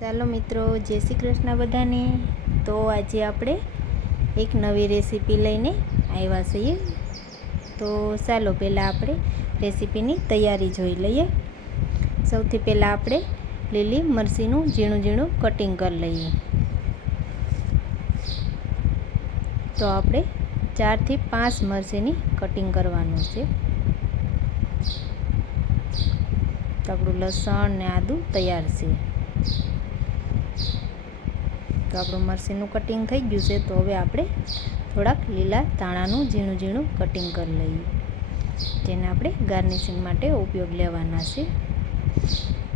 ચાલો મિત્રો, જય શ્રી કૃષ્ણ બધાને. તો આજે આપણે એક નવી રેસીપી લઈને આવ્યા છીએ. તો ચાલો પહેલાં આપણે રેસીપીની તૈયારી જોઈ લઈએ. સૌથી પહેલાં આપણે લીલી મરચીનું ઝીણું ઝીણું કટિંગ કરી લઈએ. તો આપણે ચારથી પાંચ મરચીની કટિંગ કરવાનું છે. તો આપણું લસણ ને આદું તૈયાર છે. તો આપણું મરસીનું કટિંગ થઈ ગયું છે, તો હવે આપણે થોડાક લીલા ધાણાનું ઝીણું ઝીણું કટિંગ કરી લઈએ. જેને આપણે ગાર્નિશિંગ માટે ઉપયોગ લેવાના છે.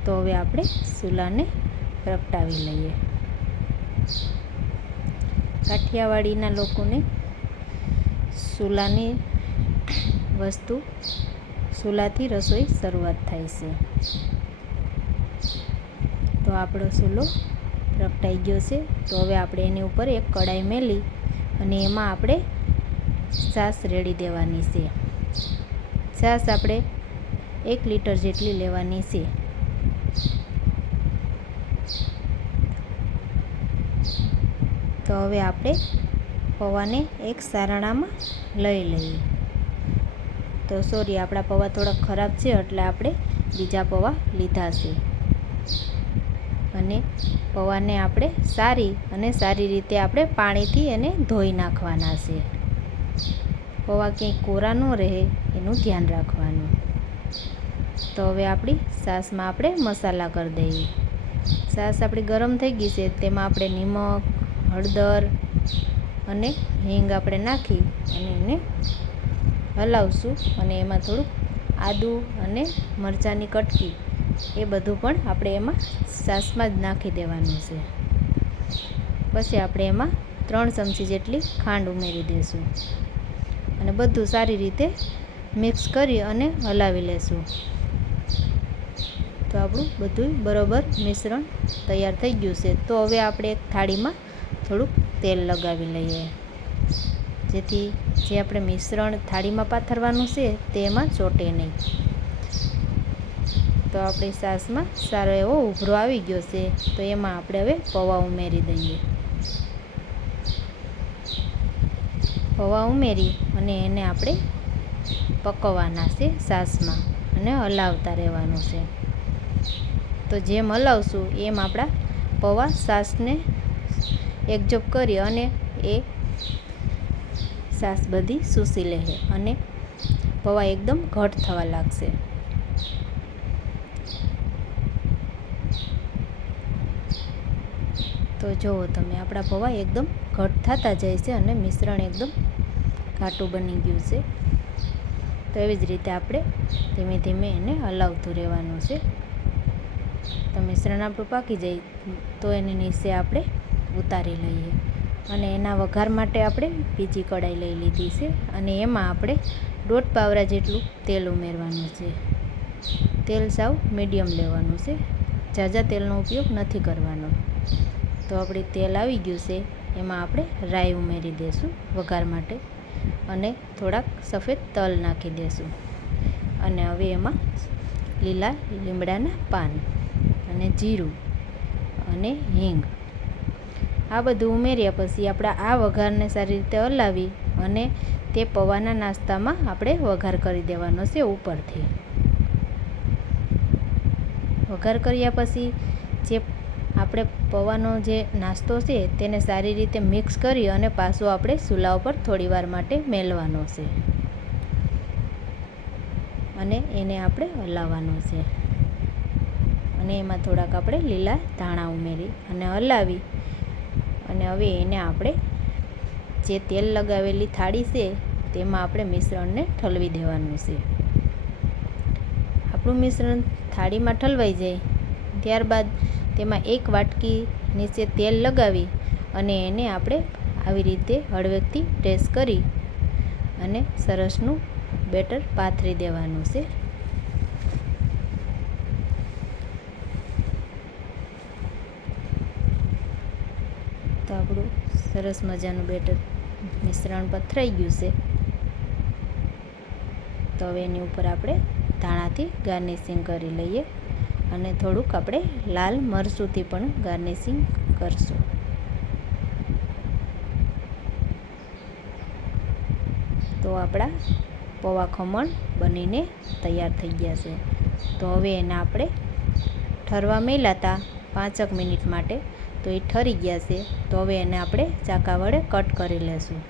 તો હવે આપણે ચૂલાને પ્રગટાવી લઈએ. કાઠિયાવાડીના લોકોને ચૂલાની વસ્તુ, ચૂલાથી રસોઈ શરૂઆત થાય છે. તો આપણો ચૂલો પ્રગટાઈ ગયો છે. તો હવે આપણે એની ઉપર એક કડાઈ મેલી અને એમાં આપણે છાશ રેડી દેવાની છે. છાશ આપણે એક લીટર જેટલી લેવાની છે. તો હવે આપણે પૌવાને એક સારણામાં લઈ લઈએ. તો સોરી, આપણા પૌવા થોડાક ખરાબ છે એટલે આપણે બીજા પૌવા લીધા છે. અને પૌવાને આપણે સારી અને સારી રીતે આપણે પાણીથી એને ધોઈ નાખવાના છે. પૌવા ક્યાંય કોરા ન રહે એનું ધ્યાન રાખવાનું. તો હવે આપણી સાસમાં આપણે મસાલા કરી દઈએ. સાસ આપણી ગરમ થઈ ગઈ છે, તેમાં આપણે નિમક, હળદર અને હિંગ આપણે નાખી અને એને હલાવશું અને એમાં થોડુંક આદું અને મરચાંની કટકી એ બધું પણ આપણે એમાં સાસમાં જ નાખી દેવાનું છે. પછી આપણે એમાં ત્રણ ચમચી જેટલી ખાંડ ઉમેરી દઈશું અને બધું સારી રીતે મિક્સ કરી અને હલાવી લેશું. તો આપણું બધું બરોબર મિશ્રણ તૈયાર થઈ ગયું છે. તો હવે આપણે એક થાળીમાં થોડુંક તેલ લગાવી લઈએ. જેથી જે આપણે મિશ્રણ થાળીમાં પાથરવાનું છે તેમાં ચોટે નહીં. તો આપણી સાસમાં સારો એવો ઉભરો આવી ગયો છે. તો એમાં આપણે હવે પૌવા ઉમેરી દઈએ. પૌવા ઉમેરી અને એને આપણે પકવવાના છે સાસમાં અને હલાવતા રહેવાનું છે. તો જેમ હલાવશું એમ આપણા પૌવા સાસને એકજોપ કરી અને એ સાસ બધી સૂસી લે અને પૌવા એકદમ ઘટ થવા લાગશે. તો જુઓ તમે, આપણા પૌવા એકદમ ઘટ થતા જાય છે અને મિશ્રણ એકદમ ઘાટું બની ગયું છે. તો એવી જ રીતે આપણે ધીમે ધીમે એને હલાવતું રહેવાનું છે. તો મિશ્રણ આપણું પાકી જાય, તો એની નીચે આપણે ઉતારી લઈએ. અને એના વઘાર માટે આપણે બીજી કઢાઈ લઈ લીધી છે અને એમાં આપણે દોઢ પાવરા જેટલું તેલ ઉમેરવાનું છે. તેલ સાવ મીડિયમ લેવાનું છે. ઝાઝા તેલનો ઉપયોગ નથી કરવાનો. તો આપણે તેલ આવી ગયું છે, એમાં આપણે રાઈ ઉમેરી દઈશું વઘાર માટે અને થોડાક સફેદ તલ નાખી દઈશું અને હવે એમાં લીલા લીમડાના પાન અને જીરું અને હિંગ. આ બધું ઉમેર્યા પછી આપણે આ વઘારને સારી રીતે હલાવી અને તે પૌવાના નાસ્તામાં આપણે વઘાર કરી દેવાનો છે ઉપરથી. વઘાર કર્યા પછી જે આપણે પૌવાનો જે નાસ્તો છે તેને સારી રીતે મિક્સ કરી અને પાછો આપણે ચૂલા ઉપર થોડી વાર માટે મેળવાનો છે. અને એને આપણે હલાવવાનો છે. અને એમાં થોડાક આપણે લીલા ધાણા ઉમેરી અને હલાવી અને હવે એને આપણે જે તેલ લગાવેલી થાળી છે તેમાં આપણે મિશ્રણને ઠલવી દેવાનું છે. આપણું મિશ્રણ થાળીમાં ઠલવાઈ જાય. ત્યારબાદ તેમાં એક વાટકી નીચે તેલ લગાવી અને એને આપણે આવી રીતે હળવેકથી પ્રેસ કરી અને સરસનું બેટર પાથરી દેવાનું છે. તો આપણું સરસ મજાનું બેટર મિશ્રણ પથરાઈ ગયું છે. તો હવે એની ઉપર આપણે ધાણાથી ગાર્નિશિંગ કરી લઈએ. અને થોડુંક આપણે લાલ મરચુંથી પણ ગાર્નિશિંગ કરશું. તો આપણા પૌવા ખમણ બનીને તૈયાર થઈ ગયા છે. તો હવે એને આપણે ઠરવા મેલા હતા પાંચક મિનિટ માટે તો એ ઠરી ગયા છે. તો હવે એને આપણે ચાકા વડે કટ કરી લેશું.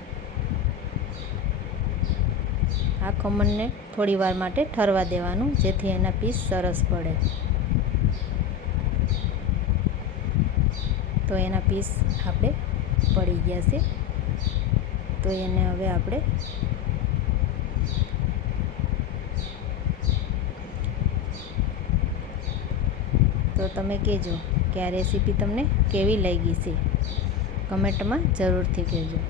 આ ખમણને થોડી વાર માટે ઠરવા દેવાનું જેથી એના પીસ સરસ પડે. તો એના પીસ આપણે પડી ગયા છે. તો એને હવે આપણે તો તમે કહેજો કે આ રેસીપી તમને કેવી લાગી છે? કમેન્ટમાં જરૂરથી કહેજો.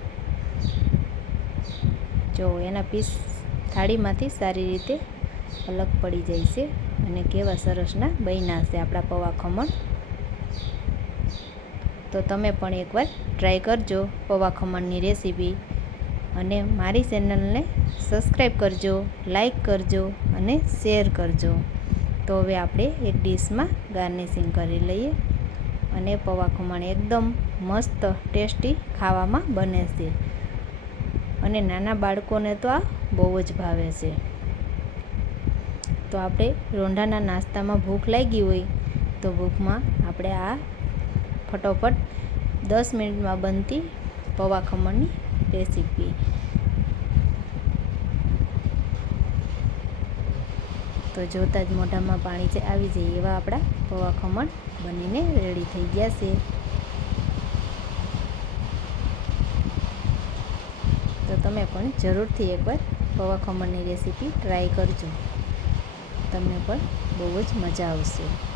જો એના પીસ થાળીમાંથી સારી રીતે અલગ પડી જાય છે અને કેવા સરસના બન્યા છે આપણા પૌવા ખમણ. તો તમે પણ એકવાર ટ્રાય કરજો પૌવા ખમણની રેસીપી. અને મારી ચેનલને સબસ્ક્રાઈબ કરજો લાઈક કરજો અને શેર કરજો. તો હવે આપણે એક ડીશમાં ગાર્નિશિંગ કરી લઈએ. અને પૌવા ખમણ એકદમ મસ્ત, ટેસ્ટી ખાવામાં બને છે. અને નાના બાળકોને તો આ બહુ જ ભાવે છે. તો આપણે રોંઢાના નાસ્તામાં ભૂખ લાગી હોય તો ભૂખમાં આપણે આ ફટોફટ દસ મિનિટમાં બનતી પૌવા ખમણની રેસીપી. તો જોતાં જ મોઢામાં પાણી છે આવી જાય એવા આપણા પૌવા ખમણ બનીને રેડી થઈ ગયા છે. તો તમે પણ જરૂરથી એકવાર પૌવા ખમણની રેસીપી ટ્રાય કરજો. તમને પણ બહુ જ મજા આવશે.